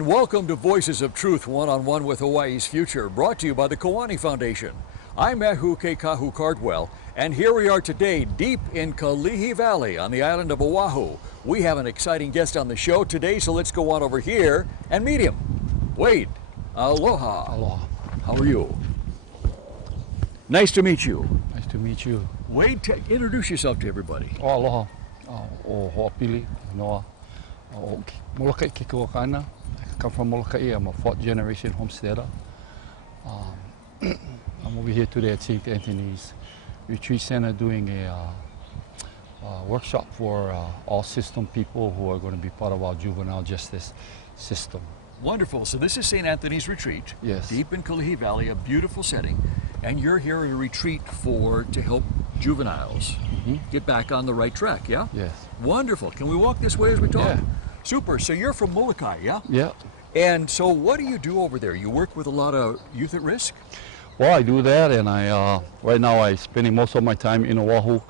and welcome to Voices of Truth One-on-One with Hawaii's Future, brought to you by the Kiwani Foundation. I'm Ahu Keikahu Cardwell, and here we are today deep in Kalihi Valley on the island of Oahu. We have an exciting guest on the show today, so let's go on over here and meet him. Wayde, aloha. Aloha. How are you? Nice to meet you. Nice to meet you. Wayde, introduce yourself to everybody. Aloha. O Hoapili, Noa. Molokai Kikuakana. I come from Molokai. I'm a fourth generation homesteader. I'm over here today at St. Anthony's Retreat Center doing a workshop for all system people who are going to be part of our juvenile justice system. Wonderful. So this is St. Anthony's Retreat. Yes. Deep in Kalihi Valley, a beautiful setting. And you're here at a retreat to help juveniles get back on the right track, yeah? Yes. Wonderful. Can we walk this way as we talk? Yeah. Super. So you're from Molokai, yeah? Yeah. And so what do you do over there? You work with a lot of youth at risk? Well, I do that, and I right now I'm spending most of my time in Oahu,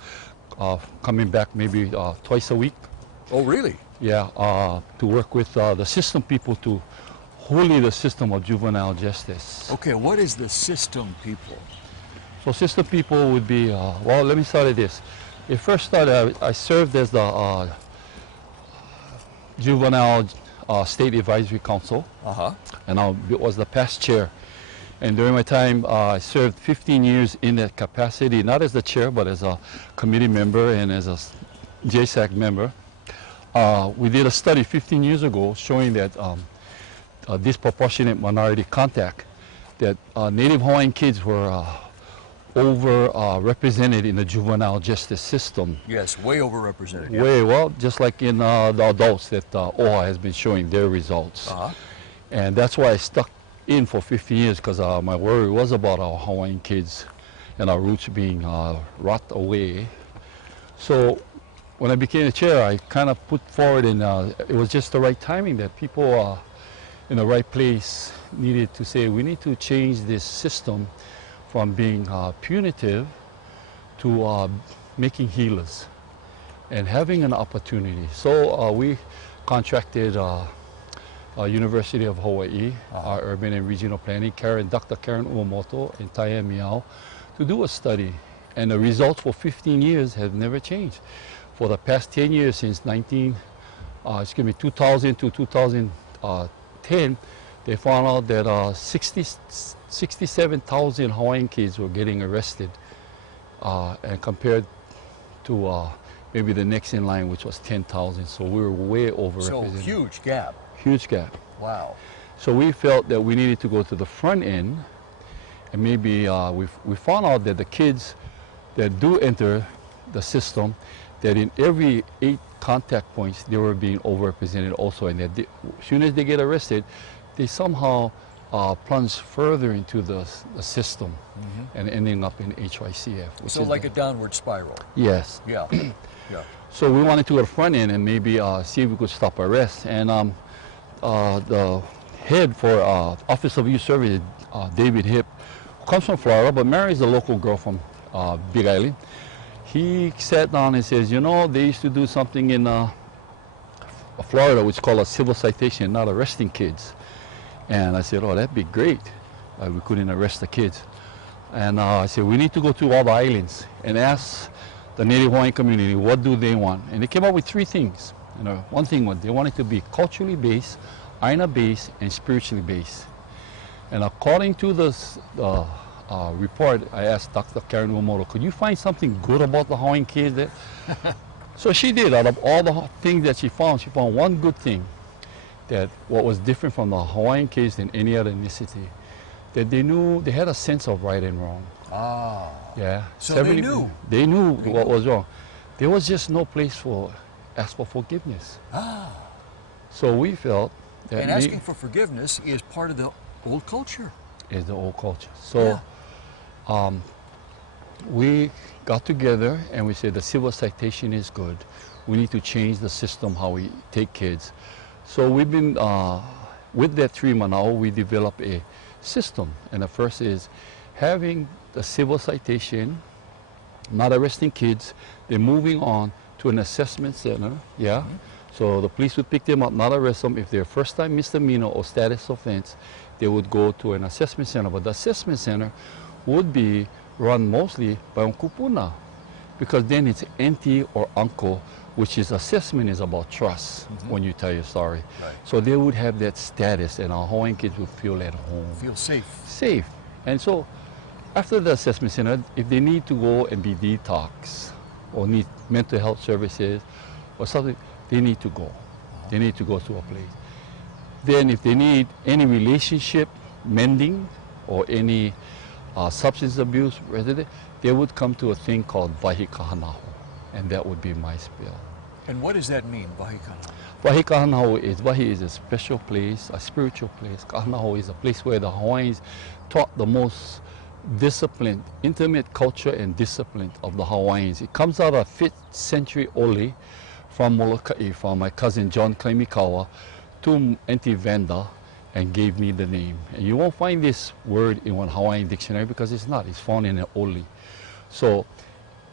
coming back maybe twice a week. Oh, really? Yeah, to work with the system people to wholly the system of juvenile justice. Okay, what is the system people? So system people would be, well, let me start at this. It first started, I served as the Juvenile State Advisory Council, and I was the past chair. And during my time, I served 15 years in that capacity, not as the chair, but as a committee member and as a JSAC member. We did a study 15 years ago showing that disproportionate minority contact, that Native Hawaiian kids were overrepresented in the juvenile justice system. Yes, way overrepresented. Way, well, just like in the adults that OHA has been showing their results. And that's why I stuck in for 15 years, because my worry was about our Hawaiian kids and our roots being rot away. So when I became the chair, I kind of put forward, and it was just the right timing that people in the right place needed to say, we need to change this system from being punitive to making healers and having an opportunity. So we contracted University of Hawaii, our urban and regional planning, Dr. Karen Uemoto and Taya Miao, to do a study. And the results for 15 years have never changed. For the past 10 years, since 2000 to 2010, they found out that 67,000 Hawaiian kids were getting arrested, and compared to maybe the next in line, which was 10,000. So we were way overrepresented. So huge gap. Huge gap. Wow. So we felt that we needed to go to the front end, and maybe we found out that the kids that do enter the system, that in every 8 contact points, they were being overrepresented also, and that as soon as they get arrested, they somehow plunge further into the system and ending up in HYCF. So like a downward spiral. Yes. Yeah. Yeah. So we wanted to go to the front end and maybe see if we could stop arrests. And the head for Office of Youth Services, David Hipp, who comes from Florida, but marries a local girl from Big Island. He sat down and says, you know, they used to do something in Florida which is called a civil citation, not arresting kids. And I said, oh, that'd be great. We couldn't arrest the kids. And I said, we need to go to all the islands and ask the Native Hawaiian community, what do they want? And they came up with 3 things. You know, one thing was they wanted to be culturally based, aina based, and spiritually based. And according to this report, I asked Dr. Karen Uemoto, could you find something good about the Hawaiian kids there? So she did. Out of all the things that she found one good thing, that what was different from the Hawaiian kids than any other ethnicity, that they had a sense of right and wrong. Yeah. So they knew. They knew what was wrong. There was just no place for ask for forgiveness. So we felt that asking for forgiveness is part of the old culture. Is the old culture. So we got together and we said the civil citation is good. We need to change the system how we take kids. So we've been with that 3 months now, we developed a system, and the first is having the civil citation, not arresting kids. They're moving on to an assessment center, So the police would pick them up, not arrest them. If they're first time misdemeanor or status offense, they would go to an assessment center. But the assessment center would be run mostly by un kupuna, because then it's auntie or uncle, which is assessment is about trust when you tell your story. Right. So they would have that status, and our Hawaiian kids would feel at home. Feel safe. Safe. And so after the assessment center, if they need to go and be detox or need mental health services or something, they need to go. They need to go to a place. Then if they need any relationship mending or any substance abuse resident, they would come to a thing called Wahi Kahanaho, and that would be my spiel. And what does that mean, Wahi Kahanaho? Wahi Kahanaho is, Wahi is a special place, a spiritual place. Kahanaho is a place where the Hawaiians taught the most disciplined, intimate culture and discipline of the Hawaiians. It comes out of 5th century Oli from Molokai, from my cousin John Kaimikawa to Auntie Vanda, and gave me the name. And you won't find this word in one Hawaiian dictionary because it's not. It's found in an Oli. So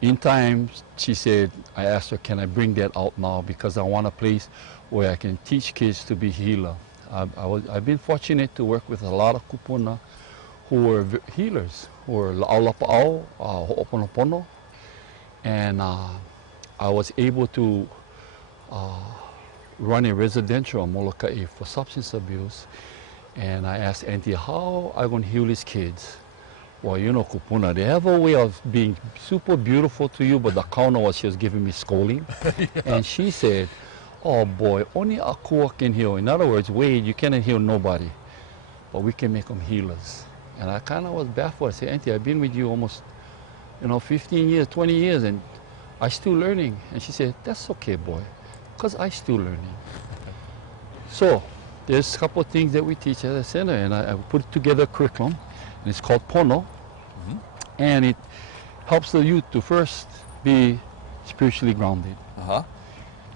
in time, she said, I asked her, can I bring that out now because I want a place where I can teach kids to be healer. I've been fortunate to work with a lot of kupuna who were healers, who were la'aulapa'au, ho'oponopono, and I was able to run a residential in Molokai for substance abuse, and I asked Auntie, how are I going to heal these kids? Well, you know, kupuna, they have a way of being super beautiful to you, but the counter was just giving me scolding. Yeah. And she said, oh boy, only Akua can heal. In other words, Wayde, you cannot heal nobody, but we can make them healers. And I kind of was baffled. I said, Auntie, I've been with you almost, 15 years, 20 years, and I'm still learning. And she said, that's okay, boy, because I'm still learning. So there's a couple of things that we teach at the center, and I put together a curriculum, and it's called Pono, and it helps the youth to first be spiritually grounded.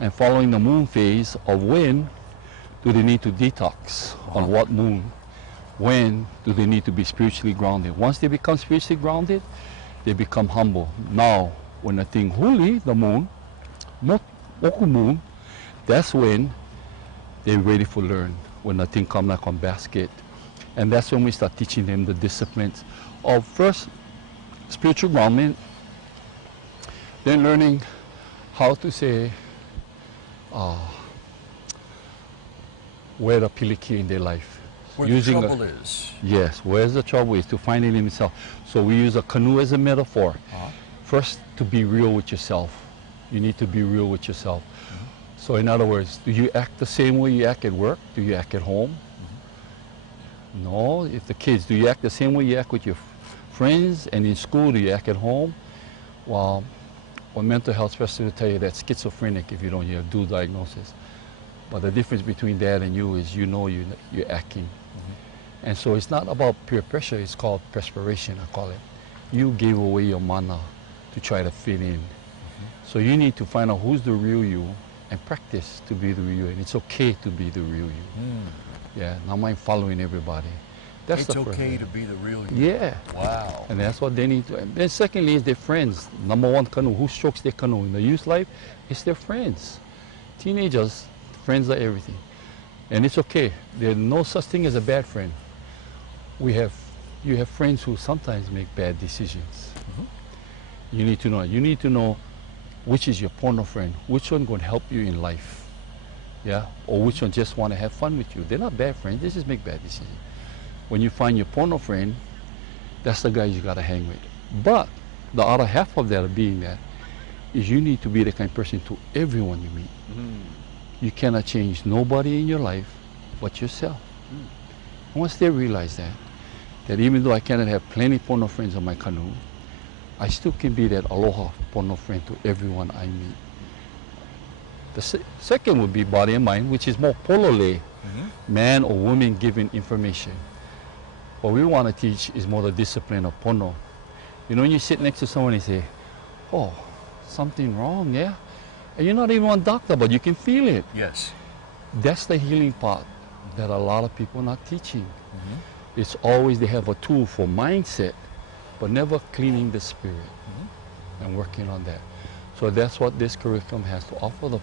And following the moon phase of when do they need to detox, on what moon, when do they need to be spiritually grounded. Once they become spiritually grounded, they become humble. Now, when the thing huli, the moon, moku moon, that's when they're ready for learn, when the thing come like on basket. And that's when we start teaching them the disciplines of first spiritual grounding, then learning how to say where the piliki in their life. Where the trouble is. Yes, where's the trouble is, to find it in himself. So we use a canoe as a metaphor. First, to be real with yourself. You need to be real with yourself. So in other words, do you act the same way you act at work? Do you act at home? No. If the kids, do you act the same way you act with your friends? And in school, do you act at home? Well, a mental health specialist will tell you that's schizophrenic if you don't have dual diagnosis. But the difference between that and you is you're acting. And so it's not about peer pressure, it's called perspiration, I call it. You gave away your mana to try to fit in. So you need to find out who's the real you and practice to be the real you. And it's okay to be the real you. Yeah, not mind following everybody. That's it's okay to be the real you. Yeah. Wow. And that's what they need to. And then secondly is their friends. Number one, canoe. Who strokes their canoe? In the youth life, it's their friends. Teenagers, friends are everything. And it's okay. There's no such thing as a bad friend. You have friends who sometimes make bad decisions. You need to know. You need to know which is your porno friend, which one going to help you in life, yeah, or which one just want to have fun with you. They're not bad friends. They just make bad decisions. When you find your porno friend, that's the guy you got to hang with. But the other half of that, being that, is you need to be the kind of person to everyone you meet. You cannot change nobody in your life but yourself. Once they realize that even though I cannot have plenty porno friends on my canoe, I still can be that aloha porno friend to everyone I meet. The second would be body and mind, which is more polole, man or woman giving information. What we want to teach is more the discipline of pono. You know, when you sit next to someone and say, oh, something wrong, yeah? And you're not even a doctor, but you can feel it. Yes. That's the healing part that a lot of people are not teaching. It's always they have a tool for mindset, but never cleaning the spirit and working on that. So that's what this curriculum has to offer the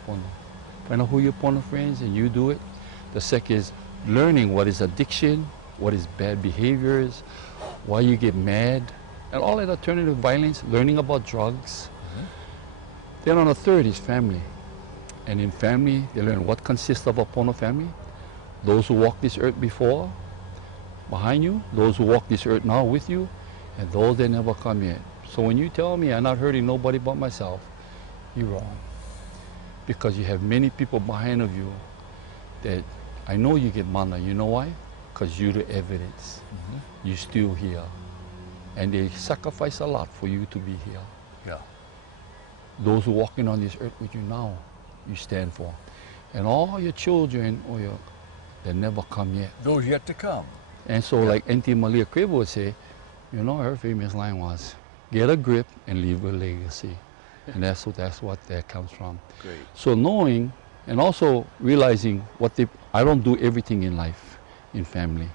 find out who your pono friends, and you do it. The second is learning what is addiction, what is bad behaviors, why you get mad, and all that alternative violence, learning about drugs. Then on the third is family. And in family, they learn what consists of a pono family. Those who walk this earth before, behind you, those who walk this earth now with you, and those that never come yet. So when you tell me I'm not hurting nobody but myself, you're wrong. Because you have many people behind of you that I know you get mana. You know why? Because you're the evidence. You're still here. And they sacrifice a lot for you to be here. Yeah. Those who are walking on this earth with you now, you stand for. And all your children, or your, they never come yet. Those yet to come. And so like Auntie Malia Crib would say, you know, her famous line was, get a grip and leave a legacy. And that's what that comes from. Great. So knowing and also realizing I don't do everything in life, in family.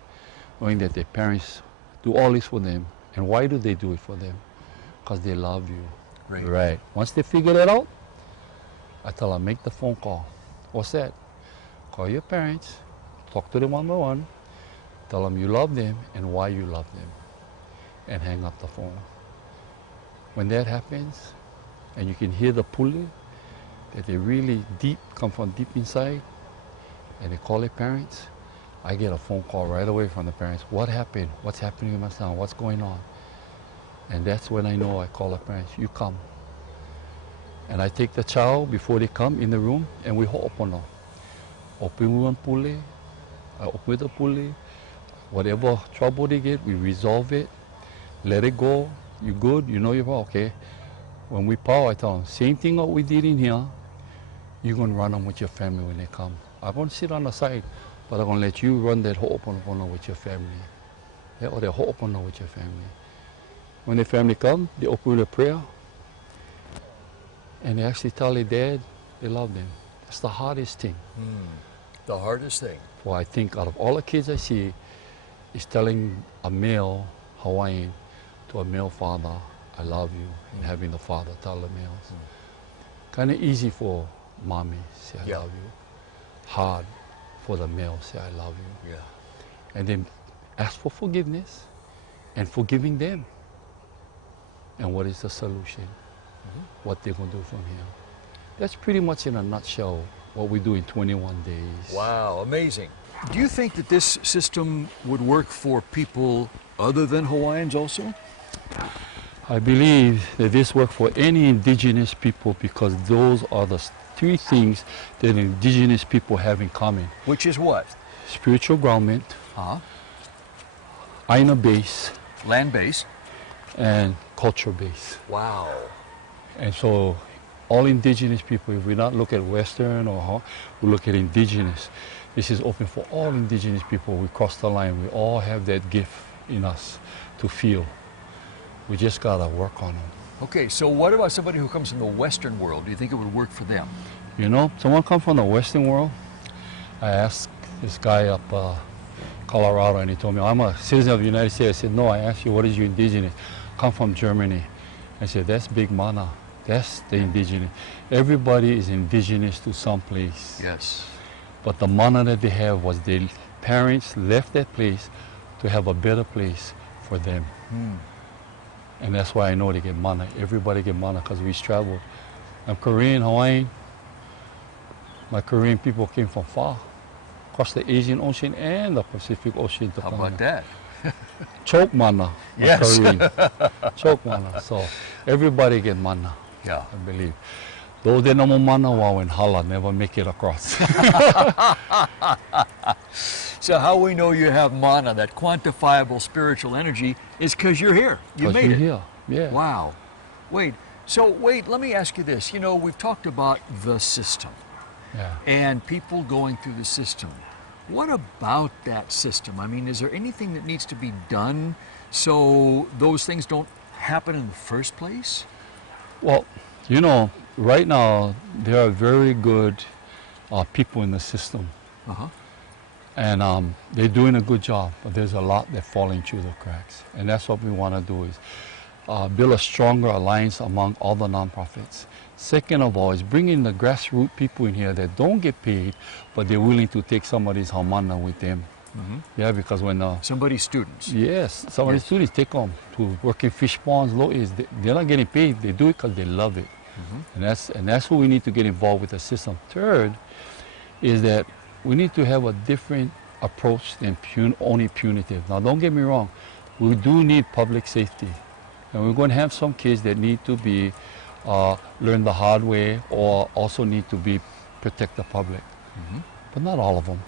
Knowing that their parents do all this for them. And why do they do it for them? Because they love you. Great. Right. Once they figure that out, I tell them, make the phone call. What's that? Call your parents, talk to them one by one, tell them you love them and why you love them, and hang up the phone. When that happens, and you can hear the pulling, that they really deep, come from deep inside, and they call their parents, I get a phone call right away from the parents. What happened? What's happening with my son? What's going on? And that's when I know I call the parents, you come. And I take the child before they come in the room, and we ho'opono. Open one pule, I open the pule. Whatever trouble they get, we resolve it. Let it go. You good? You know you're okay. When we power, I tell them, same thing what we did in here, you're going to run them with your family when they come. I'm going to sit on the side, but I'm going to let you run that ho'opono with your family. Yeah, or the ho'opono with your family. When the family come, they open with a prayer, and they actually tell their dad they love them. That's the hardest thing. The hardest thing. Well, I think out of all the kids I see, is telling a male Hawaiian to a male father, I love you, and having the father tell the males. Kind of easy for mommy, say I love you. Hard for the male, say I love you. Yeah. And then ask for forgiveness and forgiving them. And what is the solution? What they're going to do from here. That's pretty much in a nutshell what we do in 21 days. Wow, amazing. Do you think that this system would work for people other than Hawaiians also? I believe that this works for any indigenous people because those are the three things that indigenous people have in common. Which is what? Spiritual groundment, Aina base, Land base. and culture base. Wow. And so all indigenous people, if we not look at Western or we look at indigenous, this is open for all indigenous people. We cross the line. We all have that gift in us to feel. We just gotta work on them. Okay, so what about somebody who comes from the Western world? Do you think it would work for them? You know, someone come from the Western world. I asked this guy up Colorado, and he told me, I'm a citizen of the United States. I said, no, I asked you, what is your indigenous? Come from Germany. I said, that's big mana. That's the indigenous. Everybody is indigenous to some place. Yes. But the mana that they have was their parents left that place to have a better place for them. And that's why I know they get mana. Everybody get mana because we traveled. I'm Korean, Hawaiian. My Korean people came from far, across the Asian Ocean and the Pacific Ocean to How come about here. that? Choke mana. Yes. Korean. Choke mana. So everybody get mana, Yeah. I believe. Those that no mana wow and hala never make it across. So how we know you have mana, that quantifiable spiritual energy, is because you're here. You 'Cause made we're it. here. Yeah. Wow. Wade, so Wade, let me ask you this. You know, we've talked about the system Yeah. and people going through the system. What about that system? I mean, is there anything that needs to be done so those things don't happen in the first place? Well, you know, right now there are very good people in the system. And they're doing a good job, but there's a lot that falling through the cracks. And that's what we want to do is build a stronger alliance among all the nonprofits. Second of all is bringing the grassroots people in here that don't get paid, but they're willing to take somebody's hamana with them. Yeah, because when Somebody's students. yes, some of the students take them to work in fish ponds. They're not getting paid. They do it because they love it, and that's what we need to get involved with the system. Third, is that we need to have a different approach than only punitive. Now, don't get me wrong, we do need public safety, and we're going to have some kids that need to be learn the hard way, or also need to be protect the public, but not all of them.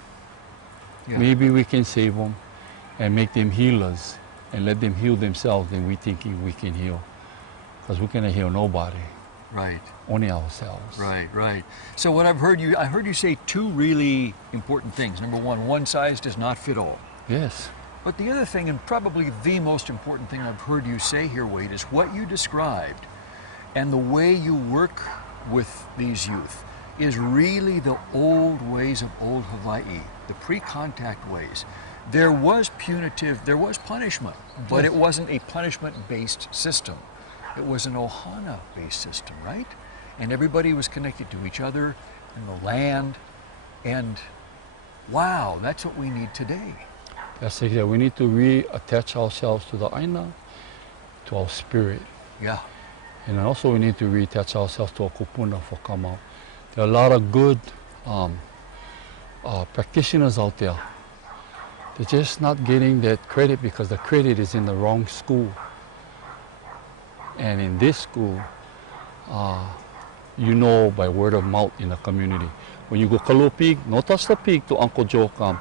Yeah. Maybe we can save them and make them healers and let them heal themselves, then we thinking we can heal. Because we cannot heal nobody, Right. only ourselves. Right, right. So what I heard you say two really important things. Number one size does not fit all. Yes. But the other thing, and probably the most important thing I've heard you say here, Wayde, is what you described and the way you work with these youth is really the old ways of old Hawaii, the pre-contact ways. There was punishment, but it wasn't a punishment-based system. It was an ohana-based system, right? And everybody was connected to each other and the land, and wow, that's what we need today. That's it. Yeah, we need to reattach ourselves to the aina, to our spirit. Yeah. And also we need to reattach ourselves to our kupuna for come out. There are a lot of good practitioners out there. They're just not getting that credit because the credit is in the wrong school. And in this school, you know by word of mouth in the community. When you go Kalu Pig, no touch the pig to Uncle Joe come.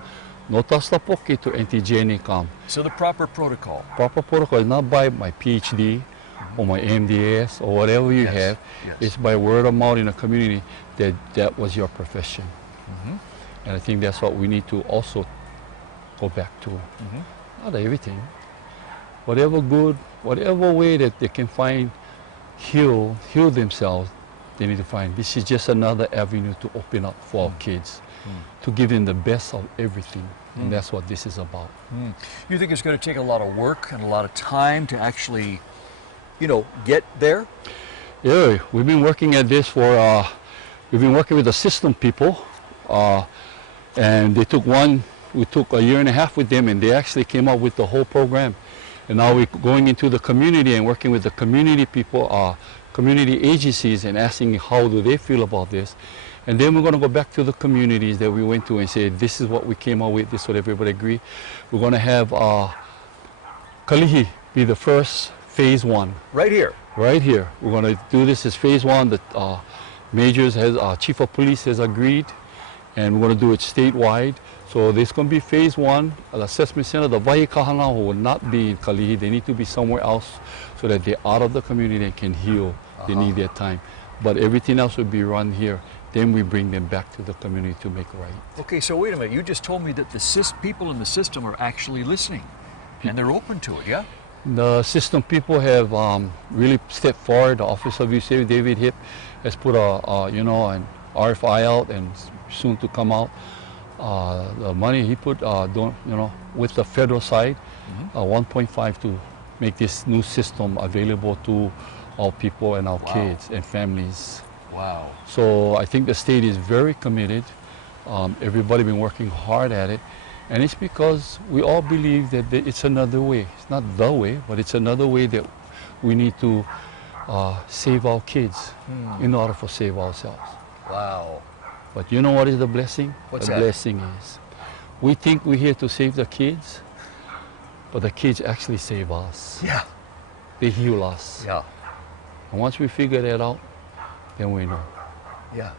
No touch the poke to Auntie Jenny come. So the proper protocol. Proper protocol is not by my PhD or my MDS or whatever you have. Yes. It's by word of mouth in the community that was your profession. And I think that's what we need to also go back to. Not everything. Whatever good, whatever way that they can find heal themselves, they need to find. This is just another avenue to open up for our kids, to give them the best of everything. And that's what this is about. You think it's going to take a lot of work and a lot of time to actually, get there? Yeah, we've been working at this for, we've been working with the system people, and we took a year and a half with them, and they actually came up with the whole program. And now we're going into the community and working with the community people, community agencies, and asking how do they feel about this. And then we're going to go back to the communities that we went to and say, this is what we came up with, this is what everybody agree. We're going to have Kalihi be the first phase one. Right here. Right here. We're going to do this as phase one. The chief of police has agreed, and we're going to do it statewide. So there's going to be phase one, the assessment center. The Waihe Kahana will not be in Kalihi. They need to be somewhere else so that they're out of the community and can heal. They need their time. But everything else will be run here. Then we bring them back to the community to make right. Okay, so wait a minute. You just told me that the people in the system are actually listening, and they're open to it, yeah? The system people have really stepped forward. The Office of Youth Safety, David Hip, has put an RFI out and soon to come out. The money he put, with the federal side, 1.5 to make this new system available to all people and our kids and families. Wow. So I think the state is very committed. Everybody been working hard at it. And it's because we all believe that it's another way. It's not the way, but it's another way that we need to save our kids in order to save ourselves. Wow. But you know what is the blessing? What's the that? blessing is we think we're here to save the kids, but the kids actually save us. Yeah. They heal us. Yeah. And once we figure that out, then we know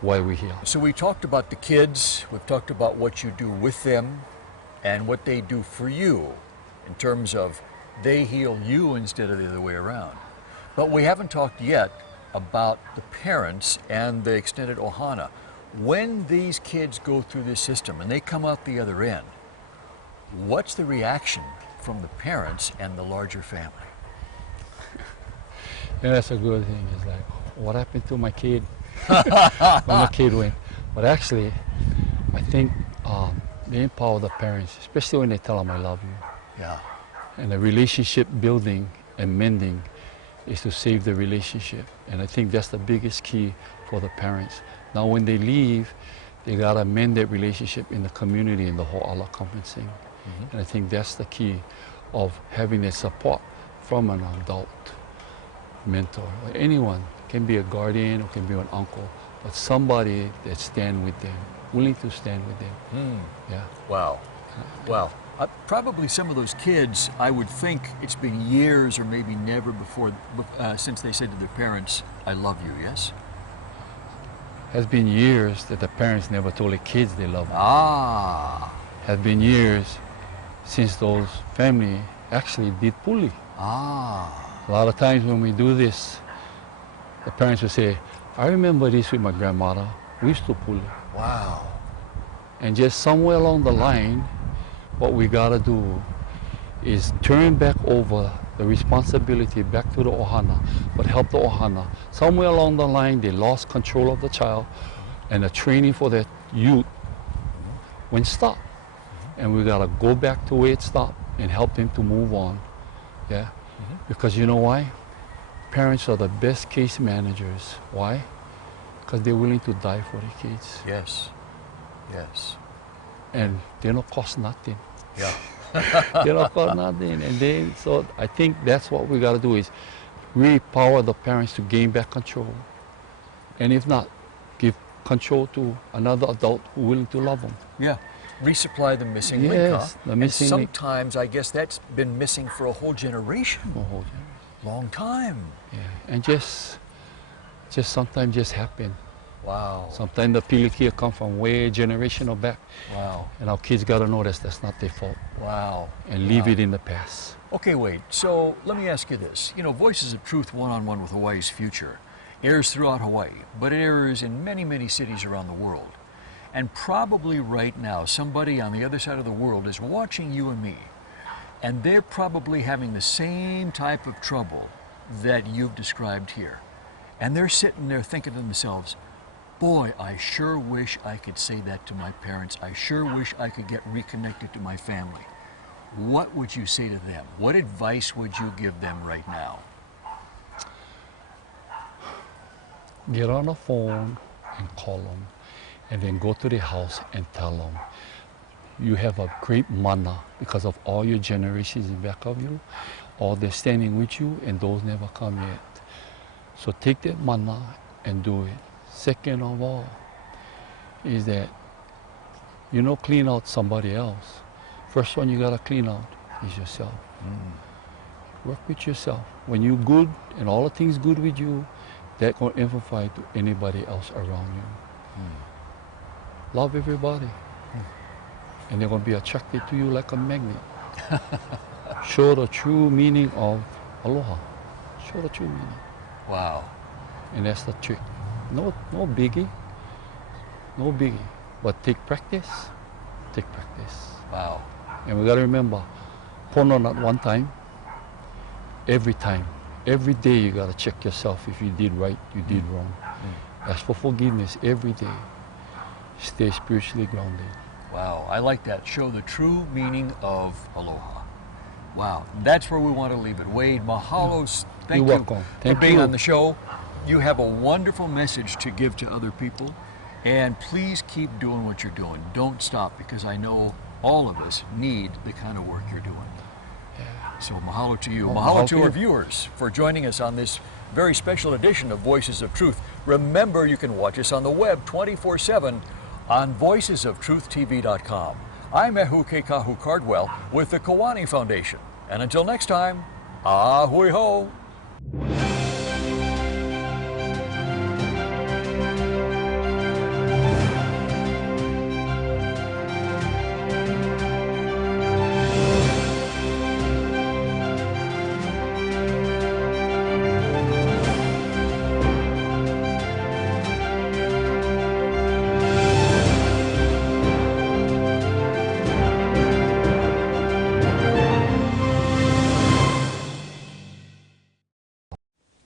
why we're here. So we talked about the kids, we've talked about what you do with them and what they do for you in terms of they heal you instead of the other way around. But we haven't talked yet about the parents and the extended ohana. When these kids go through this system and they come out the other end, what's the reaction from the parents and the larger family? Yeah, that's a good thing. It's like, what happened to my kid? When my kid went. But actually, I think they empower the parents, especially when they tell them, I love you. Yeah. And the relationship building and mending is to save the relationship. And I think that's the biggest key for the parents. Now when they leave, they gotta mend that relationship in the community and the whole aloha conferencing. And I think that's the key of having that support from an adult mentor. Anyone can be a guardian or can be an uncle, but somebody that stand with them, willing to stand with them. Yeah. Wow. Wow. Probably some of those kids, I would think it's been years or maybe never before since they said to their parents, I love you, yes? Has been years that the parents never told the kids they love them. Ah. Has been years since those family actually did puli. Ah. A lot of times when we do this, the parents will say, I remember this with my grandmother. We used to puli. Wow. And just somewhere along the line, what we gotta do is turn back over the responsibility back to the ohana, but help the ohana. Somewhere along the line, they lost control of the child, and the training for that youth went stop. And we gotta go back to where it stopped and help them to move on. Yeah, because you know why? Parents are the best case managers. Why? Because they're willing to die for their kids. Yes. Yes. And they don't cost nothing. Yeah. They don't cost nothing. And then, so I think that's what we got to do is really power the parents to gain back control. And if not, give control to another adult who's willing to love them. Yeah. Resupply the missing link, Yes, huh? the missing and link. sometimes I guess that's been missing for a whole generation. Long time. Yeah. And just sometimes just happen. Wow. Sometimes the pilikia come from way generational back. Wow. And our kids got to know that's not their fault. Wow. And leave it in the past. Okay, Wayde, so let me ask you this. You know, Voices of Truth One-on-One with Hawaii's Future airs throughout Hawaii, but it airs in many, many cities around the world. And probably right now, somebody on the other side of the world is watching you and me, and they're probably having the same type of trouble that you've described here. And they're sitting there thinking to themselves, boy, I sure wish I could say that to my parents. I sure wish I could get reconnected to my family. What would you say to them? What advice would you give them right now? Get on the phone and call them, and then go to the house and tell them, you have a great mana because of all your generations in back of you, all they're standing with you, and those never come yet. So take that mana and do it. Second of all is that, clean out somebody else. First one you gotta clean out is yourself. Work with yourself. When you're good and all the things good with you, that gonna amplify to anybody else around you. Love everybody. And they're gonna be attracted to you like a magnet. Show the true meaning of aloha. Show the true meaning. Wow. And that's the trick. No biggie. No biggie. But take practice. Take practice. Wow. And we gotta remember, pono not one time, every time. Every day you gotta check yourself if you did right, you did wrong. Ask for forgiveness every day. Stay spiritually grounded. Wow, I like that. Show the true meaning of aloha. Wow, that's where we want to leave it. Wayde, mahalo. Thank You're you welcome. for Thank being you. on the show. You have a wonderful message to give to other people. And please keep doing what you're doing. Don't stop, because I know all of us need the kind of work you're doing. So mahalo to you. Well, Mahalo to mahalo our to you. viewers for joining us on this very special edition of Voices of Truth. Remember, you can watch us on the web 24/7 on voicesoftruthtv.com. I'm Ehu Kekahu Cardwell with the Kiwani Foundation. And until next time, ahui ho.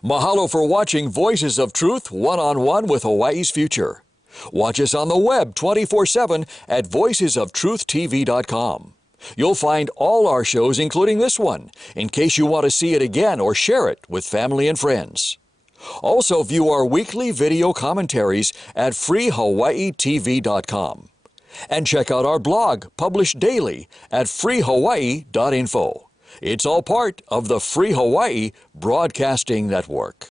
Mahalo for watching Voices of Truth One-on-One with Hawaii's Future. Watch us on the web 24/7 at voicesoftruhtv.com. You'll find all our shows, including this one, in case you want to see it again or share it with family and friends. Also, view our weekly video commentaries at freehawaiitv.com. And check out our blog, published daily, at freehawaii.info. It's all part of the Free Hawaii Broadcasting Network.